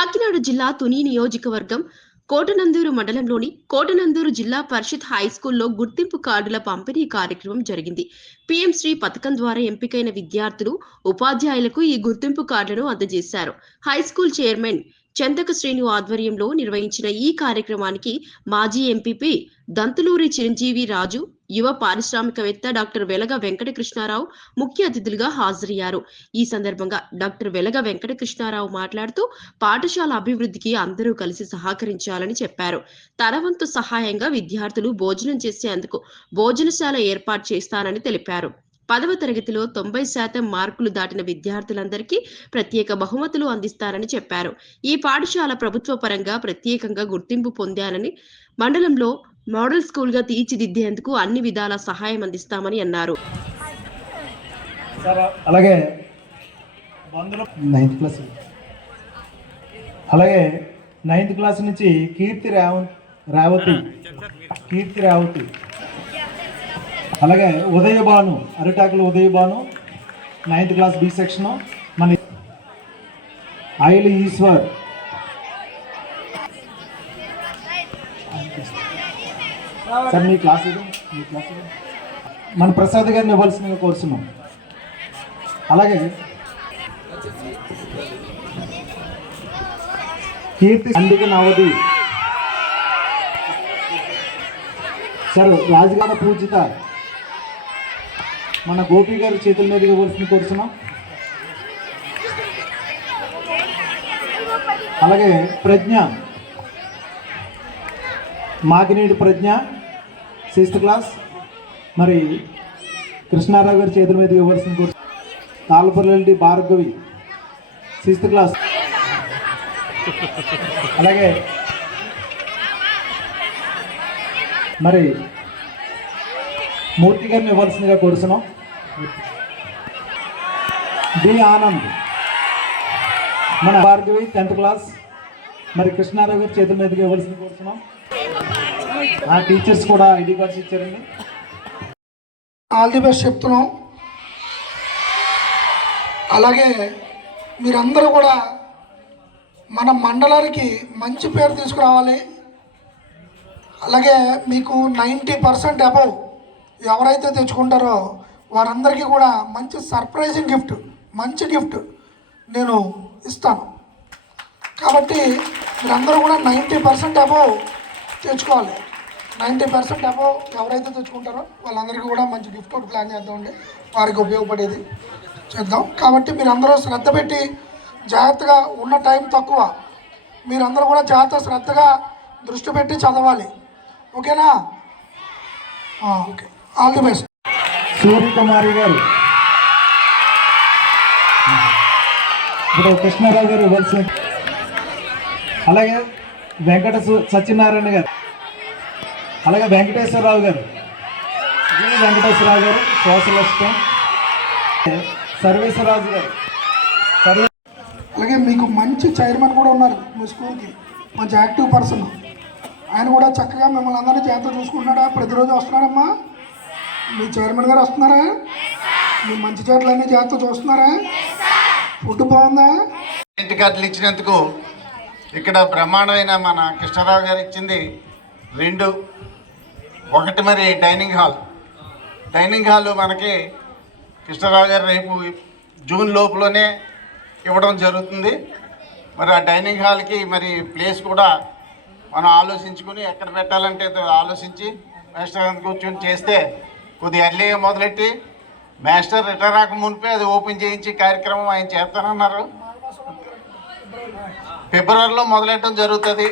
కాకినాడ జిల్లా తుని నియోజకవర్గం కోటనందూరు మండలంలోని కోటనందూరు జిల్లా పరిషత్ హైస్కూల్లో గుర్తింపు కార్డుల పంపిణీ కార్యక్రమం జరిగింది. పీఎం శ్రీ పథకం ద్వారా ఎంపికైన విద్యార్థులు, ఉపాధ్యాయులకు ఈ గుర్తింపు కార్డులను అందజేశారు. హైస్కూల్ చైర్మన్ చందక శ్రీను ఆధ్వర్యంలో నిర్వహించిన ఈ కార్యక్రమానికి మాజీ ఎంపీపీ దంతులూరి చిరంజీవి రాజు, యువ పారిశ్రామికవేత్త డాక్టర్ వెలగ వెంకటకృష్ణారావు ముఖ్య అతిథులుగా హాజరయ్యారు. ఈ సందర్భంగా డాక్టర్ వెలగ వెంకటకృష్ణారావు మాట్లాడుతూ పాఠశాల అభివృద్ధికి అందరూ కలిసి సహకరించాలని చెప్పారు. తన వంతు సహాయంగా విద్యార్థులు భోజనం చేసేందుకు భోజనశాల ఏర్పాటు చేస్తానని తెలిపారు. 10వ తరగతిలో 90% మార్కులు దాటిన విద్యార్థులందరికీ ప్రత్యేక బహుమతులు అందిస్తారని చెప్పారు. ఈ పాఠశాల ప్రభుత్వ పరంగా ప్రత్యేకంగా గుర్తింపు పొందాలని, మండలంలో మోడల్ స్కూల్ గా తీర్చిదిద్దేందుకు అన్ని విధాల సహాయం అందిస్తామని అన్నారు. అలాగే 9th క్లాస్ నుంచి కీర్తి రావతి, అలాగే Udayabhanu, Aritakula Udayabhanu 9th class B section, మన ఐలి ఈశ్వర్, సార్ మీ క్లాస్ మన ప్రసాద్ గారిని ఇవ్వాల్సిందిగా కోరుతున్నాం. అలాగే కీర్తి అందిక నవది, సార్ రాజగాన పూజిత మన గోపి గారి చేతుల మీదుగా ఇవ్వాల్సింది కోరుతున్నాం. అలాగే ప్రజ్ఞ, మాగినేటి ప్రజ్ఞ 6th క్లాస్, మరి కృష్ణారావు గారి చేతుల మీదుగా ఇవ్వాల్సింది కోరుతున్నాం. Tallapalli Bhargavi 6th class. అలాగే మరి మూర్తి గారిని ఇవ్వాల్సిందిగా కోరుతున్నాం. డి ఆనంద్, మన భార్గవి 10th క్లాస్, మరి కృష్ణారావు గారి చేతుల మీదుగా ఇవ్వాల్సింది కోరుతున్నాం. ఆ టీచర్స్ కూడా ఐడి కార్డ్స్ ఇచ్చారండి. ఆల్ ది బెస్ట్ చెప్తున్నాం. అలాగే మీరందరూ కూడా మన మండలానికి మంచి పేరు తీసుకురావాలి. అలాగే మీకు 90% అబౌవ్ ఎవరైతే తెచ్చుకుంటారో వారందరికీ కూడా మంచి సర్ప్రైజింగ్ గిఫ్ట్, మంచి గిఫ్ట్ నేను ఇస్తాను. కాబట్టి మీరందరూ కూడా 90% అబౌవ్ తెచ్చుకోవాలి. 90% అబౌవ్ ఎవరైతే తెచ్చుకుంటారో వాళ్ళందరికీ కూడా మంచి గిఫ్ట్ ఒకటి ప్లాన్ చేద్దామండి, వారికి ఉపయోగపడేది చేద్దాం. కాబట్టి మీరందరూ శ్రద్ధ పెట్టి జాగ్రత్తగా, ఉన్న టైం తక్కువ, మీరందరూ కూడా జాగ్రత్త శ్రద్ధగా దృష్టి పెట్టి చదవాలి. ఓకేనా? Okay, all the best. Suryakumari గారు, ఇప్పుడు కృష్ణారావు గారు ఇవ్వాల్సిన, అలాగే సత్యనారాయణ గారు, అలాగే వెంకటేశ్వరరావు గారు సోషల్ అసిస్టెంట్, సర్వేశ్వరరాజు గారు. అలాగే మీకు మంచి చైర్మన్ కూడా ఉన్నారు మీ స్కూల్కి, మంచి యాక్టివ్ పర్సన్. ఆయన కూడా చక్కగా మిమ్మల్ని అందరినీ జాగ్రత్త చూసుకుంటున్నాడా? ప్రతిరోజు వస్తున్నారమ్మా? మీ చైర్మన్ గారు వస్తున్నారా? మీ మంచి చేతులన్నీ జాగ్రత్త చూస్తున్నారా? ఫుడ్ బాగుందా? ఇంటి కార్డులు ఇచ్చినందుకు ఇక్కడ బ్రహ్మాండమైన మన కృష్ణారావు గారు ఇచ్చింది 2. ఒకటి మరి డైనింగ్ హాల్ మనకి కృష్ణారావు గారు రేపు జూన్ లోపులోనే ఇవ్వడం జరుగుతుంది. మరి ఆ డైనింగ్ హాల్కి మరి ప్లేస్ కూడా మనం ఆలోచించుకుని ఎక్కడ పెట్టాలంటే ఆలోచించి మాస్టర్ కూర్చొని చేస్తే కొద్దిగా ఎర్లీగా మొదలెట్టి మాస్టర్ రిటైర్ రాక మునిపే అది ఓపెన్ చేయించి కార్యక్రమం ఆయన చేస్తానన్నారు. ఫిబ్రవరిలో మొదలెట్టడం జరుగుతుంది,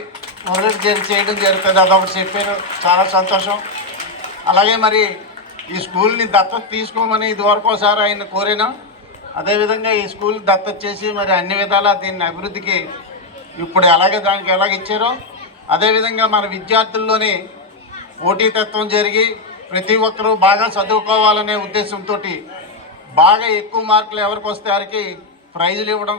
చేయడం జరుగుతుంది. అదొకటి చెప్పారు, చాలా సంతోషం. అలాగే మరి ఈ స్కూల్ని దత్తత తీసుకోమని ఇదివరకు ఒకసారి ఆయన కోరినాం. అదేవిధంగా ఈ స్కూల్ దత్తత చేసి మరి అన్ని విధాలా దీన్ని అభివృద్ధికి ఇప్పుడు దానికి ఎలాగ ఇచ్చారో అదేవిధంగా మన విద్యార్థుల్లోని పోటీతత్వం జరిగి ప్రతి ఒక్కరూ బాగా చదువుకోవాలనే ఉద్దేశంతో బాగా ఎక్కువ మార్కులు ఎవరికి వస్తే వారికి ప్రైజులు ఇవ్వడం